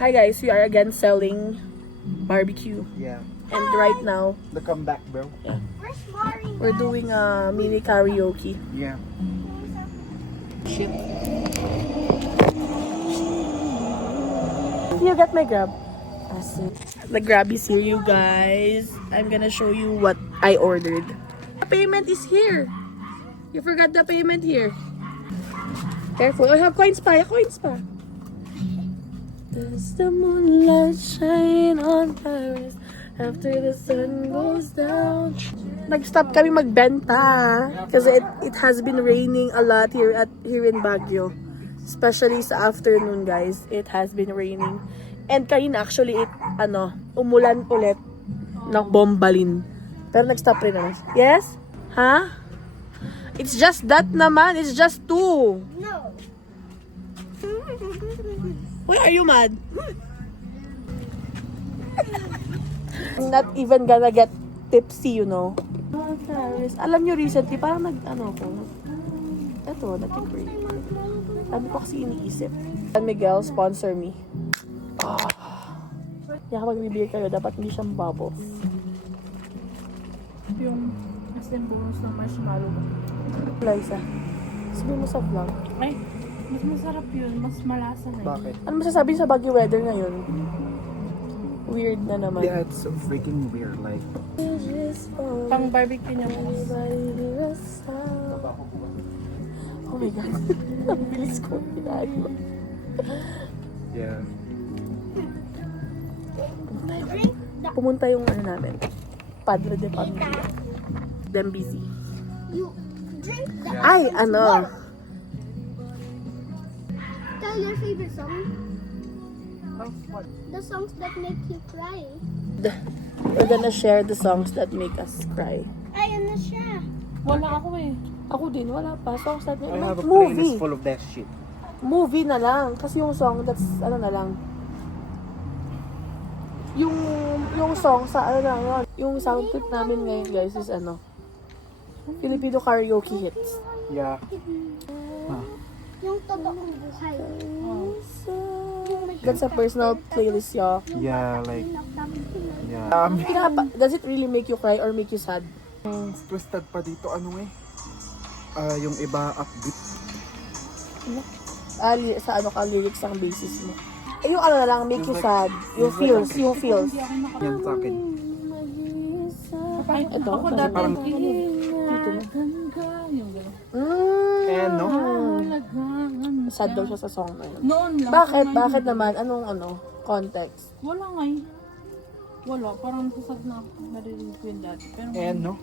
Hi guys, we are again selling barbecue. Yeah. And right now, The comeback, bro. we're doing a mini karaoke. Yeah. Shit. You got my grab. The grab is here, you guys. I'm gonna show you what I ordered. The payment is here. You forgot the payment here. Careful. I have coins pa. Coins pa. Does the moonlight shine on Paris after the sun goes down? Nag-stop kami magbenta kasi it has been raining a lot here in Baguio. Especially sa afternoon, guys. It has been raining. And kanina actually umulan ulit ng bombalin. Pero nag-stop rin naman. Yes? Ha? It's just that naman. It's just 2. No. Why are you mad? I'm not even gonna get tipsy, you know. Alam nyo recently, parang nag-crave. Sabi ko kasi iniisip. San Miguel, sponsor me. Kaya kapag bibigay kayo, dapat hindi siyang bubbles. Yung asin bonus ng marshmallow ba? Liza, sabi mo sa vlog. Ay, mas masarap yun. Mas malasa na yun. Bakit? Ano masasabi sa Baguio weather ngayon? Weird na naman. Yeah, it's so freaking weird. Like, Pang barbecue niya mo. Oh my God. Ang bilis ko. Pinaano. yeah. Pumunta yung namin. Padre de Pamilya. Them busy. You drink the Ay, Tell your favorite song. What? The songs that make you cry. We're gonna share the songs that make us cry. Ay, ano siya? Wala ako eh. Ako din, wala pa. Songs that make I have a movie. playlist full of that shit. Movie na lang. Kasi yung song, that's, na lang. Yung song sa, yung sound trip namin ngayon, guys, is Filipino karaoke hits. Yeah. Yung totoong buhay. That's a personal playlist, y'all. Yeah, like, yeah. Does it really make you cry or make you sad? Twisted pa dito, yung iba upbeat. Sa lyrics ang basis mo. Yung na lang, make you sad. Yung feels. Yan sa akin. Ay, Ito, ako parang- dati. parang- Dito na. Yung gano'n. And no? Sad daw siya sa song na yun. Noon lang. Bakit naman? Anong context? Wala nga eh. Wala. Parang sad na ako. Narinig ko yun dati. Pero And no?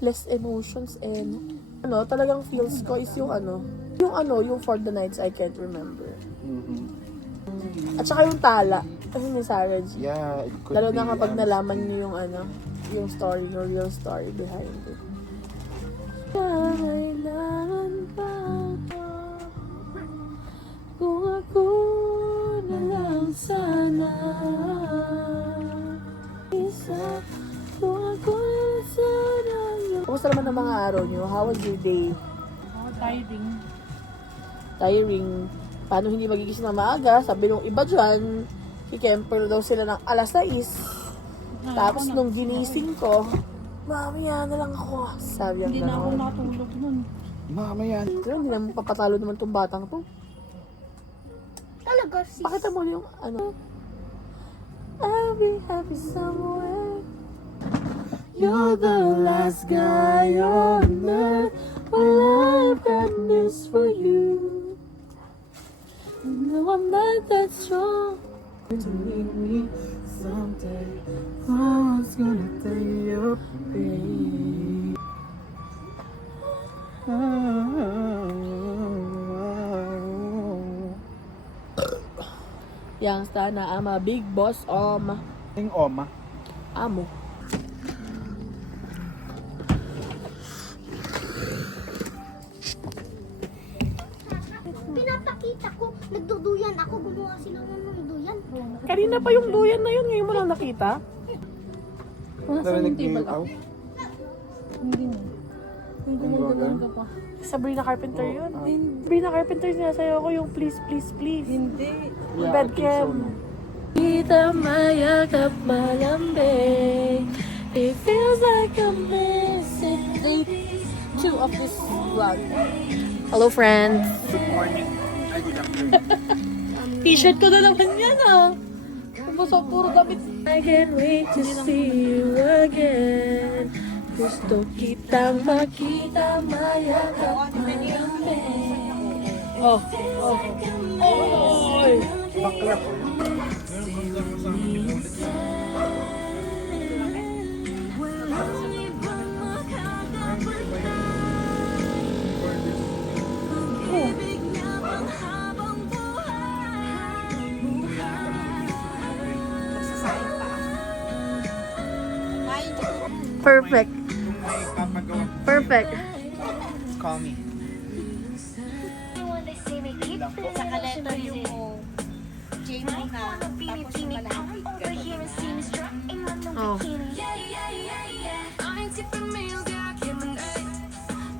Less emotions and talagang feels ko is yung yung For the Nights I Can't Remember. Mm-hmm. At saka yung tala kasi ni Sarah G. Yeah, it could Lalo be. na kapag nalaman niyo yung story, yung real story behind it. Kailangan ba ito? Kung ako na lang sana isa, kung ako na sana. Kumusta naman ang mga araw niyo? How was your day? ako tiring. Tiring. Paano hindi magigising na maaga? Sabi nung iba dyan, kikemper daw sila ng alas 6. Tapos nung ginising ko, mamaya na lang ako. Sabi ang Hindi na ako gano'n. nakatulog nun. Mamaya. Pero hindi naman papatalo naman tong batang to. Talaga, sis. Pakita mo yung I'll be happy somewhere. You're the last guy on earth. Well, I've got news for you. No, I'm not that strong. To meet me someday. I was gonna take your place. Yang sana ama big boss Yung oma. amo. Pinapakita ko, nagduduyan ako, gumawa sila ng duyan. Kanina pa yung duyan na yun, ngayon mo lang nakita. Narinig niyo yung aw? Hindi na. Yung gumagano'n ka pa. Sabrina Carpenter yun. Sabrina Carpenter sinasayaw ko yung please, please, please. Hindi. Bedcam. kita mayakap malambing. It feels like I'm missing day 2 of this vlog. Hello friends. Good morning. Ay, good afternoon. T-shirt ko na naman yan Basta puro damit. I can't wait to see you again. Gusto kitang makita, mayakap, malambing. Oh. Bakla po. Perfect. Ay, papagawa. Perfect. Call me. Saka letter yung Jamie na. Tapos yung malapit. Oh.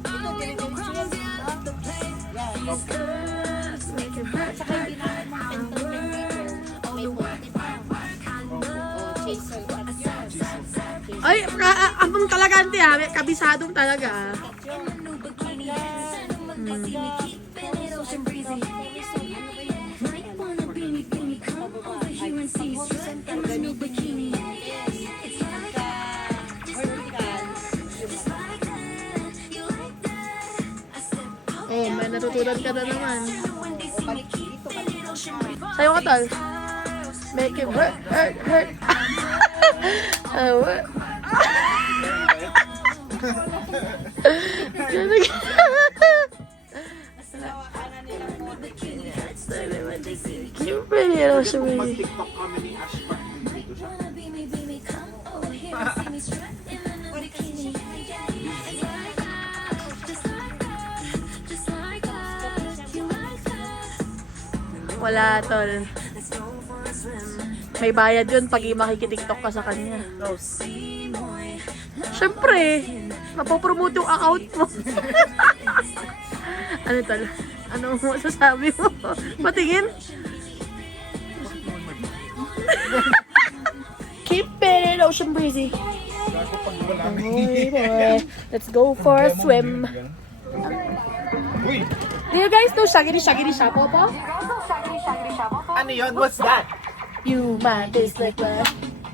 Ito, diretso. Saka hindi na sentiment paper. May puti pa. O, chaser. Ay, abang talaga ante may kabisadong talaga Oh, may natutunan ka na naman. Sayo ka tol. Make it hurt. What? Cute pretty ano siya may. TikTok kami ni Ash pag dito siya. Wala tol. May bayad yun pag makikitiktok ka sa kanya. Siyempre, mapopromote yung account mo. Ano tol? Ano mo sasabi mo? Patingin? Keep it ocean breezy. Gago pag wala Boy. Let's go for a swim. Uy! Do you guys know Shagiri Shapo po? Ano yun? What's that? You might be slicker.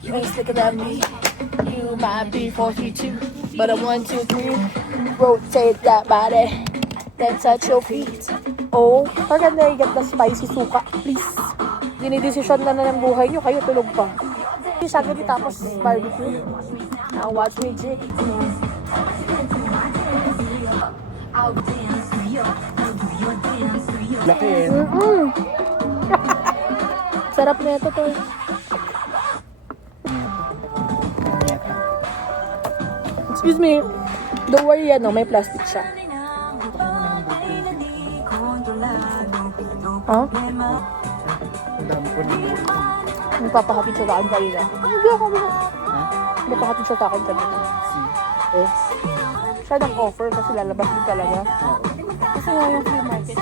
You ain't slicker than me. You might be 42. But I'm 1, 2, 3. Rotate that body. Then touch your feet. Oh, pag na get the spicy suka, please. Dinidesisyon na ng buhay nyo, kayo tulog pa. Shagiri tapos barbecue. Now watch me jig. Laki eh. Sarap na ito to. Excuse me. Don't worry, may plastic siya. Huh? Ang dami ko nito. Nagpapahatid siya sa akin kanina. Hindi ako na. Nagpapahatid siya sa akin kanina. Oh, Siya nag-offer kasi lalabas din talaga. Kasi nga yung flea market.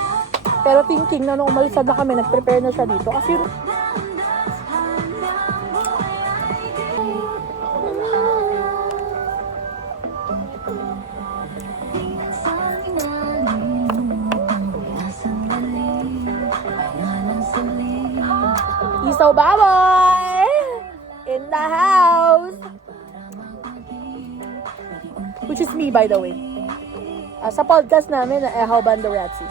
Pero thinking na nung umalis na kami, nag-prepare na siya dito. Kasi Isaw Baboy in the house. Which is me, by the way. Sa podcast namin na Ehaw Bandorazzi.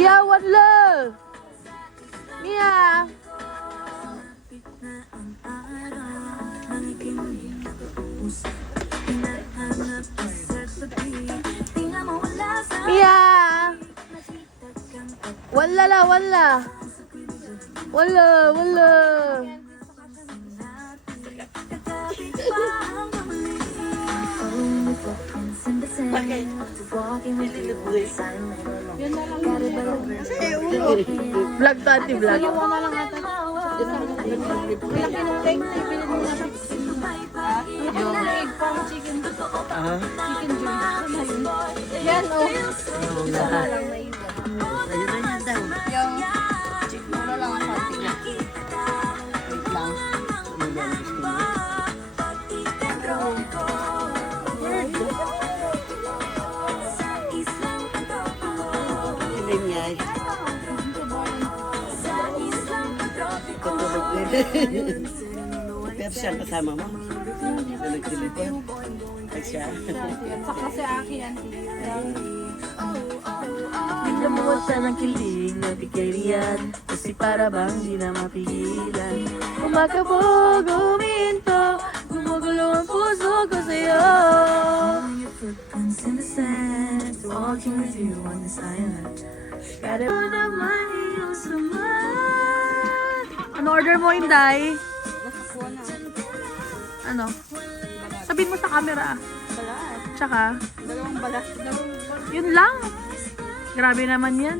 Mia, what love? Mia! Mia! Wala la, wala. Wala, wala. Okay. Yun na lang. Vlog to, anti-vlog. Dalawa na lang ata. Malaki ng leg. Bilhin mo na. Yung egg pang chicken. Chicken joint. Yan, oh. Isa na lang na iwan. Ayun na yan daw. Yung chicken mo lang ang konti na. Wait lang. Ano ba ang gusto mo? Hindi niya. Patulog din. Pero siya kasama mo. Nagsilipon. Ay siya. Saka si Aki, auntie. Biglang buwasa ng kilig na bigyan kasi para bang di na mapigilan. Kumakabog, uminto, gumugulo ang puso ko sa'yo. Footprints in the sand, walking with you on this island. Kada mo naman iyong sama. Ano order mo, Inday? Ano? Sabihin mo sa camera. Balat. Tsaka, Dalawang balat. yun lang. Grabe naman yan.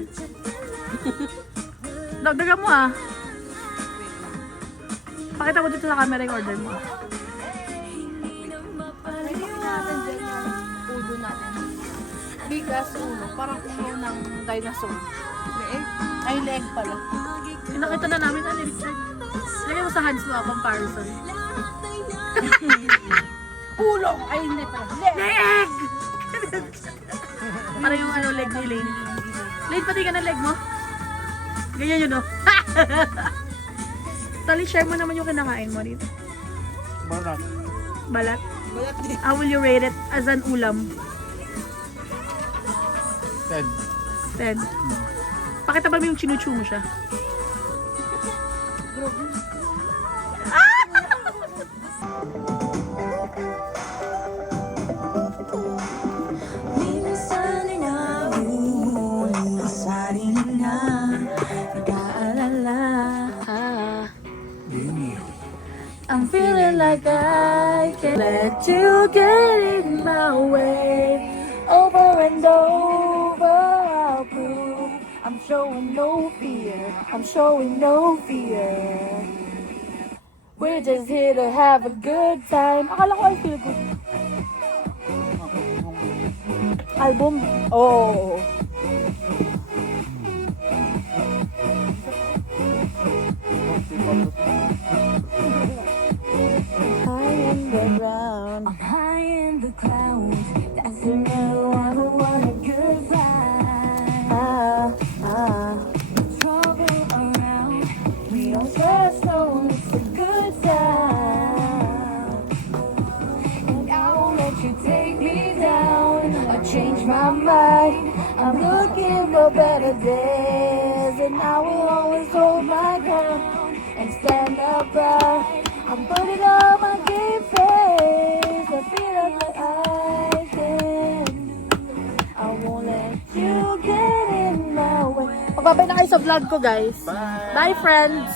Dagdagan mo ah. Pakita mo dito sa camera yung order mo. Pwede natin dyan yung ulo natin. Bigas ulo. Parang ulo ng dinosaur. Leeg? Ay, leg pala. Pinakita na namin ano Richard. Lagyan mo sa hands mo comparison. Ulo! Ay, hindi pala. Leg! Leg! Para yung ano leg ni Lane. Lane, pati ka na leg mo. Ganyan yun oh. Tali, share mo naman yung kinakain mo dito. Barat. Balat? How will you rate it as an ulam? 10. 10. Pakita ba mo yung chinuchu mo siya? I'm feeling like I can let you get in my way. Over and over I'll prove I'm showing no fear. I'm showing no fear. We're just here to have a good time. Akala ko I feel good. Album? Oh. High in the ground, I'm high in the clouds. That's another one who want a good ride. Trouble around, we don't stress, no, it's a good time. And I won't let you take me down or change my mind. I'm looking for better days, and I will always hold my ground and stand up proud. I'm putting on my game face. I feel like I can. I won't let you get in my way. Magbabay na kayo sa vlog ko, guys. Bye! Bye, friends!